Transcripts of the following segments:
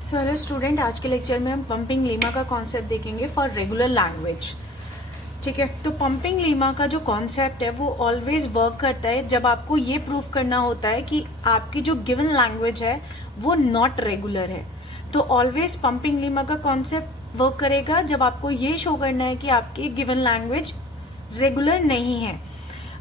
So hello student, आज के lecture में हम पंपिंग लीमा का कॉन्सेप्ट देखेंगे फॉर रेगुलर लैंग्वेज। ठीक है, तो पंपिंग लीमा का जो कॉन्सेप्ट है वो ऑलवेज वर्क करता है जब आपको ये प्रूफ करना होता है कि आपकी जो गिवन लैंग्वेज है वो नॉट रेगुलर है। तो ऑलवेज पंपिंग लीमा का कॉन्सेप्ट वर्क करेगा जब आपको ये शो करना है कि आपकी गिवन लैंग्वेज रेगुलर नहीं है।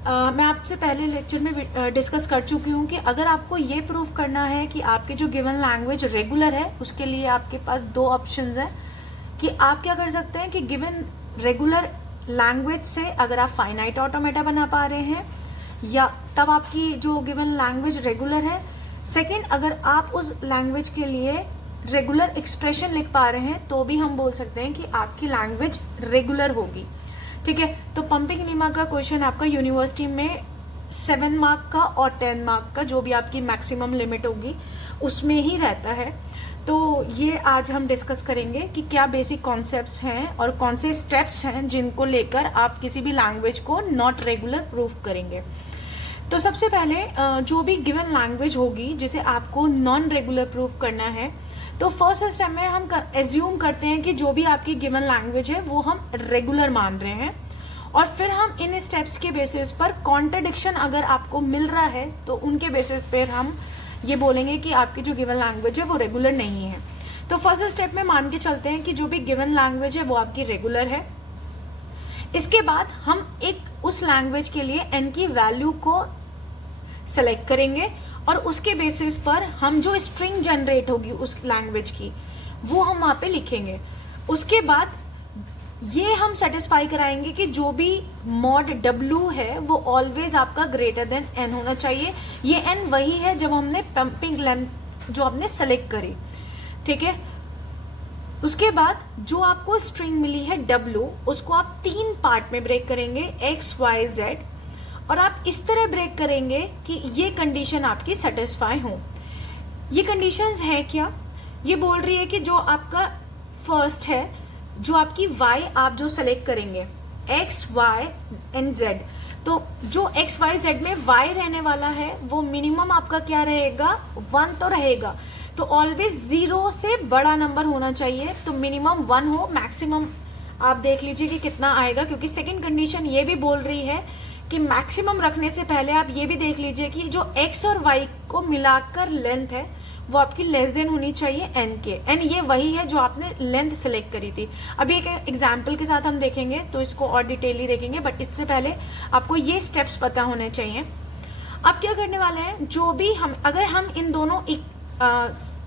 मैं आपसे पहले लेक्चर में डिस्कस कर चुकी हूँ कि अगर आपको ये प्रूफ करना है कि आपकी जो गिवन लैंग्वेज रेगुलर है, उसके लिए आपके पास दो ऑप्शंस हैं कि आप क्या कर सकते हैं कि गिवन रेगुलर लैंग्वेज से अगर आप फाइनाइट ऑटोमेटा बना पा रहे हैं या तब आपकी जो गिवन लैंग्वेज रेगुलर है। सेकेंड, अगर आप उस लैंग्वेज के लिए रेगुलर एक्सप्रेशन लिख पा रहे हैं तो भी हम बोल सकते हैं कि आपकी लैंग्वेज रेगुलर होगी। ठीक है, तो पंपिंग लीमा का क्वेश्चन आपका यूनिवर्सिटी में 7 मार्क का और 10 मार्क का, जो भी आपकी मैक्सिमम लिमिट होगी उसमें ही रहता है। तो ये आज हम डिस्कस करेंगे कि क्या बेसिक कॉन्सेप्ट्स हैं और कौन से स्टेप्स हैं जिनको लेकर आप किसी भी लैंग्वेज को नॉट रेगुलर प्रूफ करेंगे। तो सबसे पहले जो भी गिवन लैंग्वेज होगी जिसे आपको नॉन रेगुलर प्रूफ करना है, तो फर्स्ट स्टेप में हम एज्यूम करते हैं कि जो भी आपकी गिवन लैंग्वेज है वो हम रेगुलर मान रहे हैं, और फिर हम इन स्टेप्स के बेसिस पर कॉन्ट्रडिक्शन अगर आपको मिल रहा है तो उनके बेसिस पर हम ये बोलेंगे कि आपकी जो गिवन लैंग्वेज है वो रेगुलर नहीं है। तो फर्स्ट स्टेप में मान के चलते हैं कि जो भी गिवन लैंग्वेज है वो आपकी रेगुलर है। इसके बाद हम एक उस लैंग्वेज के लिए n की वैल्यू को सेलेक्ट करेंगे और उसके बेसिस पर हम जो स्ट्रिंग जनरेट होगी उस लैंग्वेज की वो हम वहां पे लिखेंगे। उसके बाद ये हम सेटिस्फाई कराएंगे कि जो भी मॉड w है वो ऑलवेज आपका ग्रेटर देन n होना चाहिए। ये n वही है जब हमने पंपिंग लेंथ जो आपने सेलेक्ट करी। ठीक है, उसके बाद जो आपको स्ट्रिंग मिली है w, उसको आप 3 पार्ट में ब्रेक करेंगे, x, y, z, और आप इस तरह ब्रेक करेंगे कि ये कंडीशन आपकी सेटिस्फाई हो। ये कंडीशंस है क्या? ये बोल रही है कि जो आपका फर्स्ट है, जो आपकी y आप जो सेलेक्ट करेंगे x, y एंड z, तो जो x, y, z में y रहने वाला है वो मिनिमम आपका क्या रहेगा? 1 तो रहेगा। तो ऑलवेज 0 से बड़ा नंबर होना चाहिए, तो मिनिमम 1 हो, मैक्सिमम आप देख लीजिए कि कितना आएगा, क्योंकि सेकंड कंडीशन ये भी बोल रही है कि मैक्सिमम रखने से पहले आप ये भी देख लीजिए कि जो x और y को मिलाकर लेंथ है वो आपकी लेस देन होनी चाहिए n के। n ये वही है जो आपने लेंथ सेलेक्ट करी थी। अभी एक एग्जाम्पल के साथ हम देखेंगे तो इसको और डिटेलली देखेंगे, बट इससे पहले आपको ये स्टेप्स पता होने चाहिए। अब क्या करने वाले हैं, जो भी हम अगर हम इन दोनों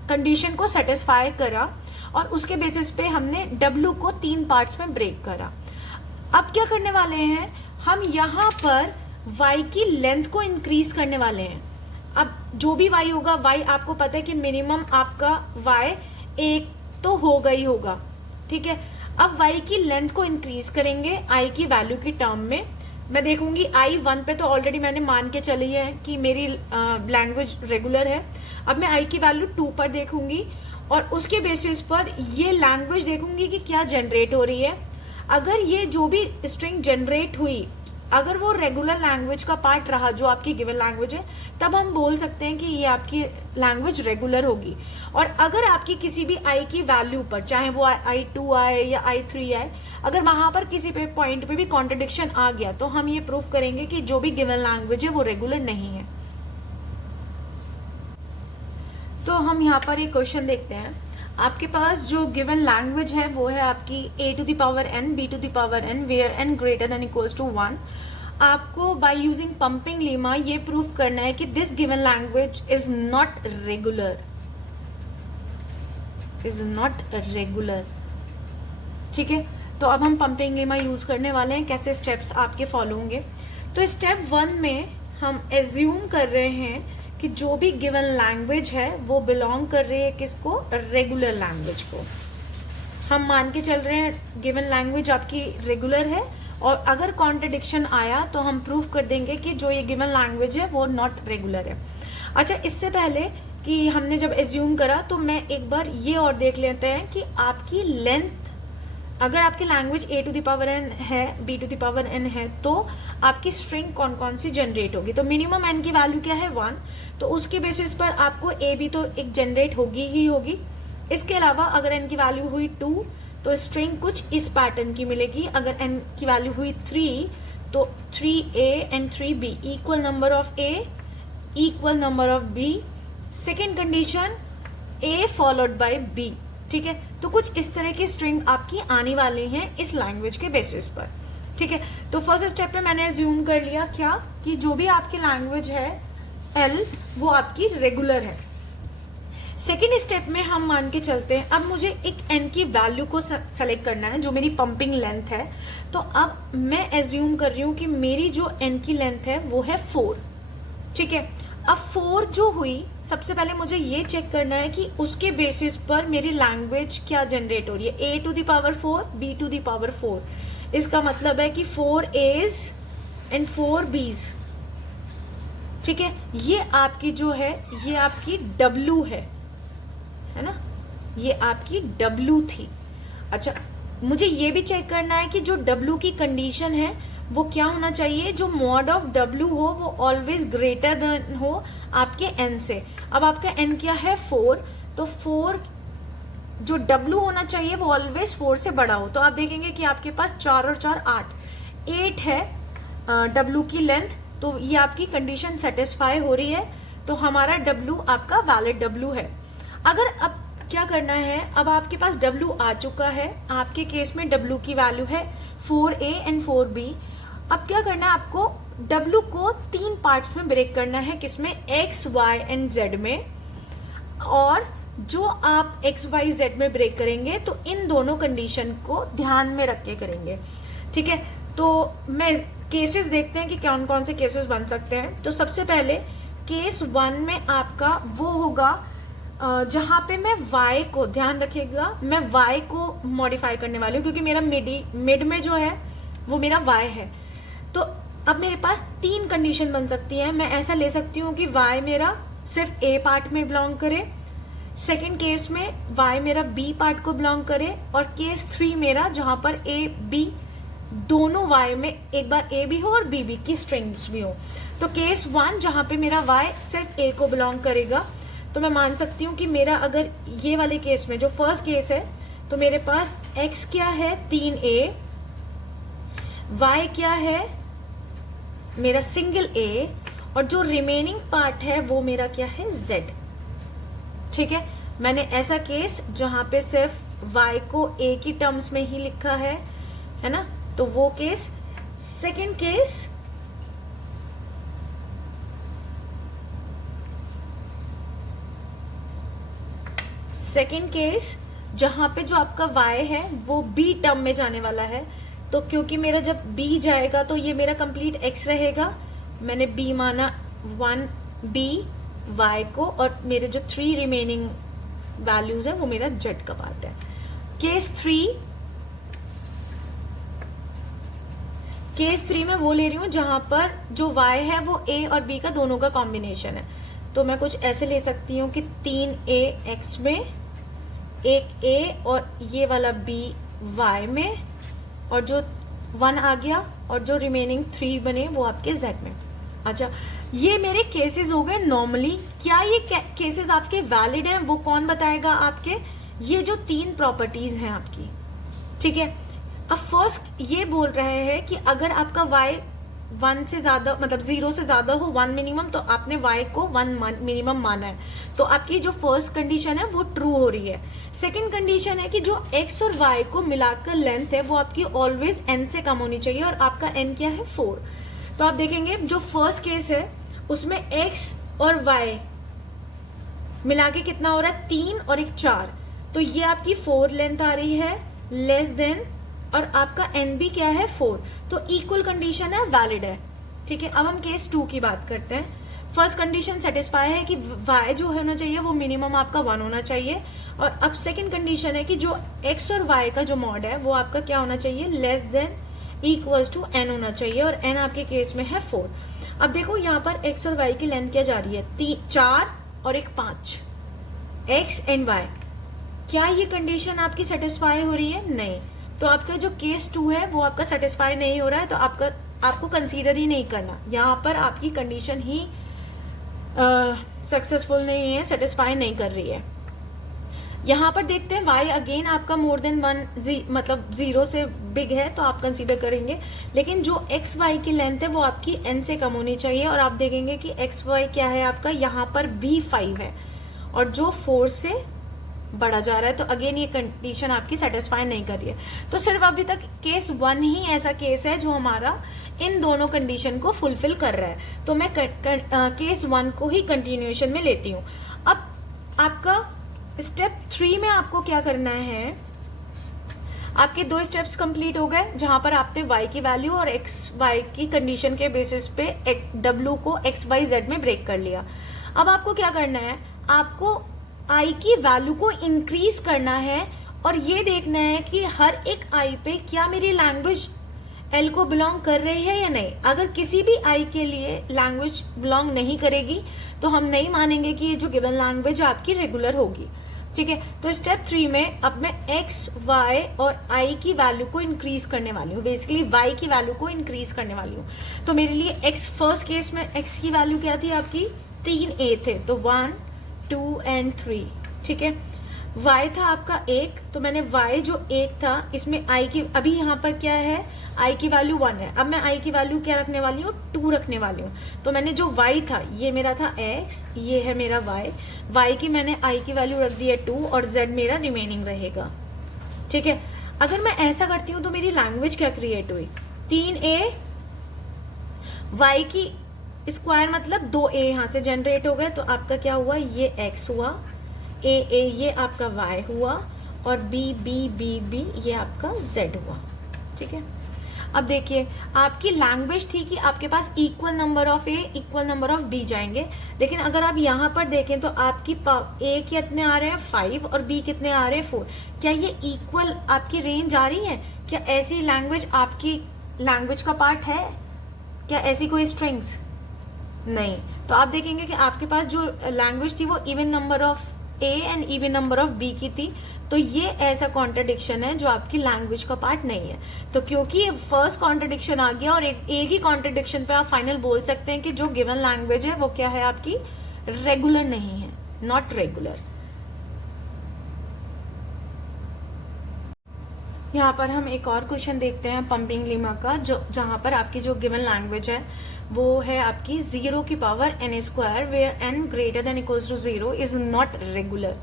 कंडीशन को सेटिस्फाई करा और उसके बेसिस पे हमने w को 3 पार्ट्स में ब्रेक करा। अब क्या करने वाले हैं, हम यहाँ पर y की लेंथ को इंक्रीज करने वाले हैं। अब जो भी y होगा, y आपको पता है कि मिनिमम आपका y 1 तो होगा ही होगा। ठीक है, अब y की लेंथ को इंक्रीज करेंगे i की वैल्यू की टर्म में। मैं देखूंगी i 1 पे तो ऑलरेडी मैंने मान के चली है कि मेरी लैंग्वेज रेगुलर है। अब मैं i की वैल्यू 2 पर देखूंगी और उसके बेसिस पर ये लैंग्वेज देखूंगी कि क्या जनरेट हो रही है। अगर ये जो भी स्ट्रिंग जनरेट हुई अगर वो रेगुलर लैंग्वेज का पार्ट रहा जो आपकी गिवन लैंग्वेज है, तब हम बोल सकते हैं कि ये आपकी लैंग्वेज रेगुलर होगी। और अगर आपकी किसी भी आई की वैल्यू पर, चाहे वो I2 आए या I3 आए, अगर वहां पर किसी पे पॉइंट पे भी कॉन्ट्रडिक्शन आ गया तो हम ये प्रूफ करेंगे कि जो भी गिवन लैंग्वेज है वो रेगुलर नहीं है। तो हम यहाँ पर एक क्वेश्चन देखते हैं। आपके पास जो गिवन लैंग्वेज है वो है आपकी a to the power n, b to the power n, where n greater than equals to 1। आपको बाय यूजिंग पंपिंग लीमा ये प्रूफ करना है कि this given language is not regular, ठीक है, तो अब हम पंपिंग लीमा यूज करने वाले हैं। कैसे स्टेप्स आपके फॉलो होंगे, तो स्टेप 1 में हम एज्यूम कर रहे हैं कि जो भी गिवन लैंग्वेज है वो बिलोंग कर रही है किसको? रेगुलर लैंग्वेज को। हम मान के चल रहे हैं गिवन लैंग्वेज आपकी रेगुलर है, और अगर कॉन्ट्रडिक्शन आया तो हम प्रूफ कर देंगे कि जो ये गिवन लैंग्वेज है वो नॉट रेगुलर है। अच्छा, इससे पहले कि हमने जब एज्यूम करा तो मैं एक बार ये और देख लेते हैं कि आपकी लेंथ, अगर आपकी language a to the power n है, b to the power n है, तो आपकी स्ट्रिंग कौन कौन सी जनरेट होगी। तो मिनिमम n की वैल्यू क्या है? 1, तो उसके बेसिस पर आपको a b तो एक जनरेट होगी ही होगी। इसके अलावा अगर n की वैल्यू हुई 2 तो स्ट्रिंग कुछ इस पैटर्न की मिलेगी। अगर n की वैल्यू हुई 3 तो 3a and 3b, equal number of a equal number of b। Second condition a followed by b, ठीक है। तो कुछ इस तरह की स्ट्रिंग आपकी आने वाली हैं इस लैंग्वेज के बेसिस पर, ठीक है। तो फर्स्ट स्टेप पे मैंने एज्यूम कर लिया क्या कि जो भी आपकी लैंग्वेज है L वो आपकी रेगुलर है। सेकेंड स्टेप में हम मान के चलते हैं अब मुझे एक n की वैल्यू को सेलेक्ट करना है जो मेरी पंपिंग लेंथ है। तो अब मैं एज्यूम कर रही हूँ कि मेरी जो n की लेंथ है वो है 4, ठीक है। अब 4 जो हुई, सबसे पहले मुझे ये चेक करना है कि उसके बेसिस पर मेरी लैंग्वेज क्या जनरेट हो रही है। a to the power 4, b to the power 4। इसका मतलब है कि 4 a's एंड 4 b's, ठीक है। ये आपकी जो है ये आपकी W है ना, ये आपकी W थी। अच्छा, मुझे ये भी चेक करना है कि जो W की कंडीशन है वो क्या होना चाहिए, जो मॉड ऑफ W हो वो ऑलवेज ग्रेटर देन हो आपके n से। अब आपका n क्या है 4, तो 4 जो W होना चाहिए वो ऑलवेज 4 से बड़ा हो। तो आप देखेंगे कि आपके पास 4 और 4 8 है W की लेंथ। तो ये आपकी कंडीशन सेटिस्फाई हो रही है, तो हमारा W आपका वैलिड W है। अगर अब क्या करना है, अब आपके पास W आ चुका है, आपके केस में W की वैल्यू है 4a एंड 4b। अब क्या करना है, आपको W को 3 पार्ट्स में ब्रेक करना है, किसमें, x, y एंड z में। और जो आप x, y, z में ब्रेक करेंगे तो इन दोनों कंडीशन को ध्यान में रख के करेंगे, ठीक है। तो मैं केसेस देखते हैं कि कौन कौन से केसेस बन सकते हैं। तो सबसे पहले केस 1 में आपका वो होगा जहाँ पे मैं y को, ध्यान रखिएगा, मैं y को मॉडिफाई करने वाली हूँ क्योंकि मेरा मिड में जो है वो मेरा y है। तो अब मेरे पास 3 कंडीशन बन सकती है। मैं ऐसा ले सकती हूँ कि y मेरा सिर्फ a पार्ट में बिलोंग करे, सेकेंड केस में y मेरा b पार्ट को बिलोंग करे, और केस 3 मेरा जहाँ पर a b दोनों y में एक बार a भी हो और b भी की स्ट्रिंग्स भी हो। तो केस 1 जहाँ पे मेरा y सिर्फ a को बिलोंग करेगा, तो मैं मान सकती हूँ कि मेरा अगर ये वाले केस में जो फर्स्ट केस है तो मेरे पास x क्या है 3a, y क्या है मेरा सिंगल a, और जो रिमेनिंग पार्ट है वो मेरा क्या है z, ठीक है। मैंने ऐसा केस जहां पे सिर्फ y को a की टर्म्स में ही लिखा है ना, तो वो केस। सेकंड केस जहां पे जो आपका y है वो b टर्म में जाने वाला है, तो क्योंकि मेरा जब b जाएगा तो ये मेरा कंप्लीट x रहेगा। मैंने b माना 1b y को, और मेरे जो 3 रिमेनिंग वैल्यूज है वो मेरा z का पार्ट है। केस 3 में वो ले रही हूँ जहां पर जो y है वो a और b का दोनों का कॉम्बिनेशन है। तो मैं कुछ ऐसे ले सकती हूँ कि 3a x में, एक a और ये वाला b y में, और जो 1 आ गया, और जो रिमेनिंग 3 बने वो आपके z में। अच्छा, ये मेरे केसेस हो गए नॉर्मली। क्या ये केसेस आपके वैलिड हैं वो कौन बताएगा आपके, ये जो 3 प्रॉपर्टीज हैं आपकी, ठीक है। अब फर्स्ट ये बोल रहे हैं कि अगर आपका y 1 से ज्यादा, मतलब 0 से ज्यादा हो, 1 मिनिमम, तो आपने y को 1 मिनिमम माना है, तो आपकी जो फर्स्ट कंडीशन है वो ट्रू हो रही है। सेकंड कंडीशन है कि जो x और y को मिलाकर लेंथ है वो आपकी ऑलवेज n से कम होनी चाहिए, और आपका n क्या है 4। तो आप देखेंगे जो फर्स्ट केस है उसमें x और y मिला के कितना हो रहा है, 3 और 1 4, तो ये आपकी 4 लेंथ आ रही है लेस देन, और आपका n भी क्या है 4, तो इक्वल कंडीशन है, वैलिड है, ठीक है। अब हम केस 2 की बात करते हैं। फर्स्ट कंडीशन सेटिस्फाई है कि y जो होना चाहिए वो मिनिमम आपका 1 होना चाहिए, और अब सेकंड कंडीशन है कि जो x और y का जो मॉड है वो आपका क्या होना चाहिए, less than equals to n होना चाहिए, और n आपके केस में है 4। अब देखो यहाँ पर x और y की लेंथ क्या जा रही है, 4 और 1 5, x एंड y। क्या ये कंडीशन आपकी सेटिस्फाई हो रही है, नहीं। तो आपका जो केस 2 है वो आपका सेटिस्फाई नहीं हो रहा है, तो आपको कंसीडर ही नहीं करना, यहाँ पर आपकी कंडीशन ही सक्सेसफुल नहीं है, सेटिस्फाई नहीं कर रही है। यहाँ पर देखते हैं y अगेन आपका मोर देन 1 मतलब 0 से बिग है तो आप कंसीडर करेंगे, लेकिन जो एक्स वाई की लेंथ है वो आपकी n से कम होनी चाहिए, और आप देखेंगे कि एक्स वाई क्या है आपका, यहाँ पर b5 है और जो 4 से बढ़ा जा रहा है, तो अगेन ये कंडीशन आपकी सेटिस्फाई नहीं कर रही है। तो सिर्फ अभी तक केस 1 ही ऐसा केस है जो हमारा इन दोनों कंडीशन को फुलफिल कर रहा है, तो मैं केस 1 को ही कंटिन्यूएशन में लेती हूँ। अब आपका स्टेप 3 में आपको क्या करना है, आपके 2 स्टेप्स कंप्लीट हो गए जहां पर आपने y की वैल्यू और x y की कंडीशन के बेसिस पे w को x y z में ब्रेक कर लिया। अब आपको क्या करना है, आपको i की वैल्यू को इंक्रीज करना है और ये देखना है कि हर एक i पे क्या मेरी लैंग्वेज l को बिलोंग कर रही है या नहीं। अगर किसी भी i के लिए लैंग्वेज बिलोंग नहीं करेगी तो हम नहीं मानेंगे कि ये जो गिवन लैंग्वेज आपकी रेगुलर होगी। ठीक है, तो स्टेप 3 में अब मैं x, y और i की वैल्यू को इंक्रीज करने वाली हूँ, बेसिकली y की वैल्यू को इंक्रीज करने वाली हूँ। तो मेरे लिए x फर्स्ट केस में x की वैल्यू क्या थी आपकी 3a थे, तो 1 2 एंड 3। ठीक है, y था आपका 1, तो मैंने y जो 1 था इसमें i की, अभी यहाँ पर क्या है i की वैल्यू 1 है, अब मैं i की वैल्यू क्या रखने वाली हूँ 2 रखने वाली हूँ। तो मैंने जो y था ये मेरा था x, ये है मेरा y की मैंने i की वैल्यू रख दी है 2 और z मेरा रिमेनिंग रहेगा। ठीक है, अगर मैं ऐसा करती हूँ तो मेरी लैंग्वेज क्या क्रिएट हुई, 3a y की स्क्वायर मतलब 2a यहाँ से जनरेट हो गए, तो आपका क्या हुआ, ये x हुआ, a ये आपका y हुआ और b ये आपका z हुआ। ठीक है, अब देखिए आपकी लैंग्वेज थी कि आपके पास equal number of A equal number of B जाएंगे, लेकिन अगर आप यहाँ पर देखें तो आपकी ए कितने आ रहे हैं 5 और बी कितने आ रहे हैं 4। क्या ये इक्वल आपकी रेंज आ रही है? क्या ऐसी लैंग्वेज आपकी लैंग्वेज का पार्ट है? क्या ऐसी कोई स्ट्रिंग्स नहीं? तो आप देखेंगे कि आपके पास जो लैंग्वेज थी वो even number of A and even number of B की थी, तो ये ऐसा कॉन्ट्रडिक्शन है जो आपकी लैंग्वेज का पार्ट नहीं है। तो क्योंकि ये फर्स्ट कॉन्ट्रडिक्शन आ गया और एक ही कॉन्ट्रडिक्शन पे आप फाइनल बोल सकते हैं कि जो गिवन लैंग्वेज है वो क्या है आपकी रेगुलर नहीं है, नॉट रेगुलर। यहाँ पर हम एक और क्वेश्चन देखते हैं पंपिंग लीमा का, जो जहाँ पर आपकी जो गिवन लैंग्वेज है वो है आपकी 0 की power n square where n greater than equals to 0 is not regular.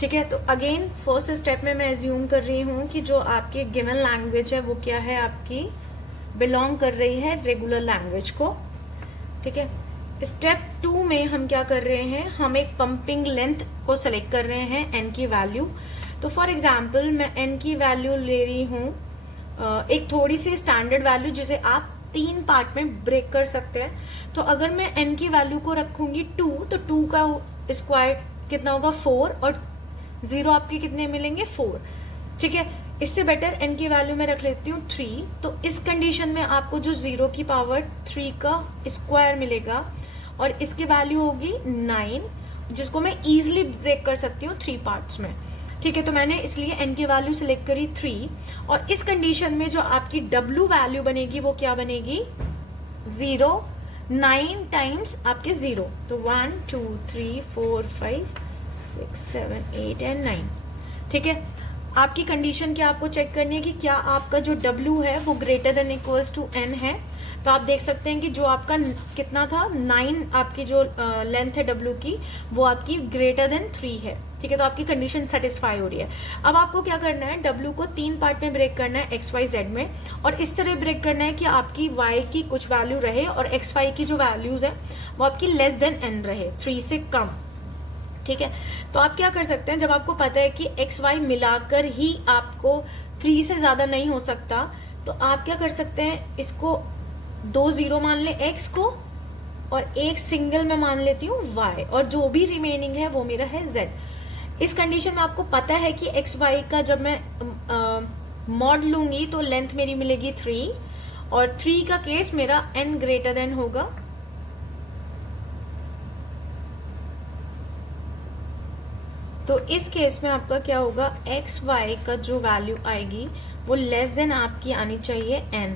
ठीक है, तो अगेन फर्स्ट स्टेप में मैं एज्यूम कर रही हूँ कि जो आपकी गिवन लैंग्वेज है वो क्या है आपकी बिलोंग कर रही है रेगुलर लैंग्वेज को। ठीक है, स्टेप 2 में हम क्या कर रहे हैं, हम एक पंपिंग लेंथ को सेलेक्ट कर रहे हैं n की वैल्यू। तो फॉर एग्जाम्पल मैं n की वैल्यू ले रही हूँ एक थोड़ी सी स्टैंडर्ड वैल्यू जिसे आप 3 पार्ट में ब्रेक कर सकते हैं। तो अगर मैं n की वैल्यू को रखूंगी 2, तो 2 का स्क्वायर कितना होगा 4 और 0 आपके कितने मिलेंगे 4। ठीक है, इससे बेटर n की वैल्यू मैं रख लेती हूँ 3। तो इस कंडीशन में आपको जो 0 की पावर 3 का स्क्वायर मिलेगा और इसकी वैल्यू होगी 9, जिसको मैं इजिली ब्रेक कर सकती हूँ 3 पार्ट्स में। ठीक है, तो मैंने इसलिए n की वैल्यू सिलेक्ट करी 3 और इस कंडीशन में जो आपकी w वैल्यू बनेगी वो क्या बनेगी 0, 9 टाइम्स आपके 0, तो 1 2 3 4 5 6 7 8 एंड 9। ठीक है, आपकी कंडीशन क्या आपको चेक करनी है कि क्या आपका जो w है वो greater than equals to n है। तो आप देख सकते हैं कि जो आपका कितना था 9 आपकी जो लेंथ है w की वो आपकी ग्रेटर देन 3 है। ठीक है, तो आपकी कंडीशन सेटिस्फाई हो रही है। अब आपको क्या करना है, w को 3 पार्ट में ब्रेक करना है x y z में, और इस तरह ब्रेक करना है कि आपकी y की कुछ वैल्यू रहे और x y की जो वैल्यूज है वो आपकी लेस देन n रहे, 3 से कम। ठीक है, तो आप क्या कर सकते हैं, जब आपको पता है कि x y मिलाकर ही आपको 3 से ज्यादा नहीं हो सकता, तो आप क्या कर सकते हैं, इसको 2 0 मान ले x को और एक सिंगल में मान लेती हूँ y, और जो भी रिमेनिंग है वो मेरा है z। इस कंडीशन में आपको पता है कि एक्स वाई का जब मैं मॉड लूंगी तो लेंथ मेरी मिलेगी 3 और 3 का केस मेरा n ग्रेटर देन होगा। तो इस केस में आपका क्या होगा, एक्स वाई का जो वैल्यू आएगी वो लेस देन आपकी आनी चाहिए n।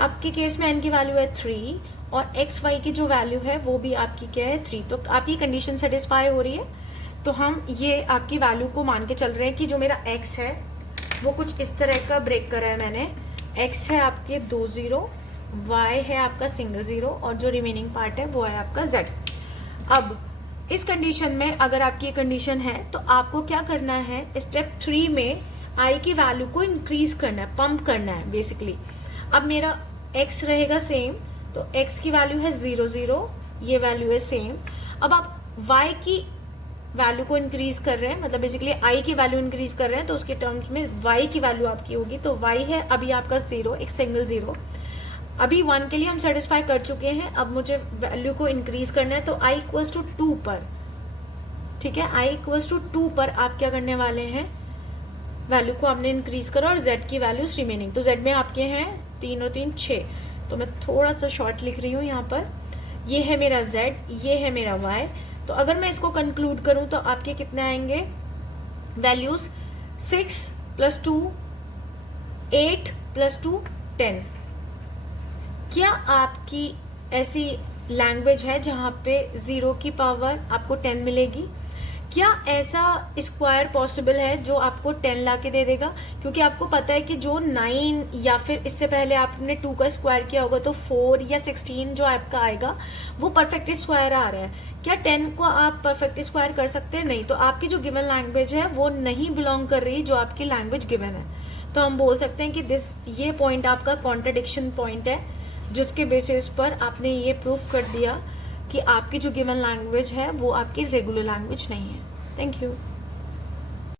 आपके केस में n की वैल्यू है 3 और एक्स वाई की जो वैल्यू है वो भी आपकी क्या है 3। तो आपकी कंडीशन सेटिस्फाई हो रही है। तो हम ये आपकी वैल्यू को मान के चल रहे हैं कि जो मेरा x है वो कुछ इस तरह का ब्रेक करा है मैंने। x है आपके 2 0, y है आपका सिंगल 0 और जो रिमेनिंग पार्ट है वो है आपका z। अब इस कंडीशन में अगर आपकी ये कंडीशन है तो आपको क्या करना है, स्टेप 3 में i की वैल्यू को इंक्रीज करना है, पंप करना है बेसिकली। अब मेरा x रहेगा सेम, तो x की वैल्यू है 0 0, ये वैल्यू है सेम। अब आप y की वैल्यू को इंक्रीज कर रहे हैं, मतलब बेसिकली i की वैल्यू इंक्रीज कर रहे हैं, तो उसके टर्म्स में y की वैल्यू आपकी होगी। तो y है अभी आपका 0, एक सिंगल 0। अभी 1 के लिए हम सेटिस्फाई कर चुके हैं, अब मुझे वैल्यू को इंक्रीज करना है। तो i इक्वल्स टू 2 पर, ठीक है, i इक्वल्स टू 2 पर आप क्या करने वाले हैं, वैल्यू को आपने इंक्रीज करा और z की वैल्यूज रिमेनिंग। तो z में आपके हैं 3 और 3 6, तो मैं थोड़ा सा शॉर्ट लिख रही हूँ यहाँ पर। ये है मेरा z, ये है मेरा y। तो अगर मैं इसको कंक्लूड करूँ तो आपके कितने आएंगे वैल्यूज, 6 + 2 8 + 2 10। क्या आपकी ऐसी लैंग्वेज है जहाँ पे 0 की पावर आपको 10 मिलेगी? क्या ऐसा स्क्वायर पॉसिबल है जो आपको 10 ला के दे देगा? क्योंकि आपको पता है कि जो 9 या फिर इससे पहले आपने 2 का स्क्वायर किया होगा तो 4 या 16 जो आपका आएगा वो परफेक्ट स्क्वायर आ रहा है। क्या 10 को आप परफेक्ट स्क्वायर कर सकते हैं? नहीं। तो आपकी जो गिवन लैंग्वेज है वो नहीं बिलोंग कर रही जो आपकी लैंग्वेज गिवन है। तो हम बोल सकते हैं कि ये पॉइंट आपका कॉन्ट्रडिक्शन पॉइंट है, जिसके बेसिस पर आपने ये प्रूफ कर दिया कि आपकी जो गिवन लैंग्वेज है वो आपकी रेगुलर लैंग्वेज नहीं है। Thank you.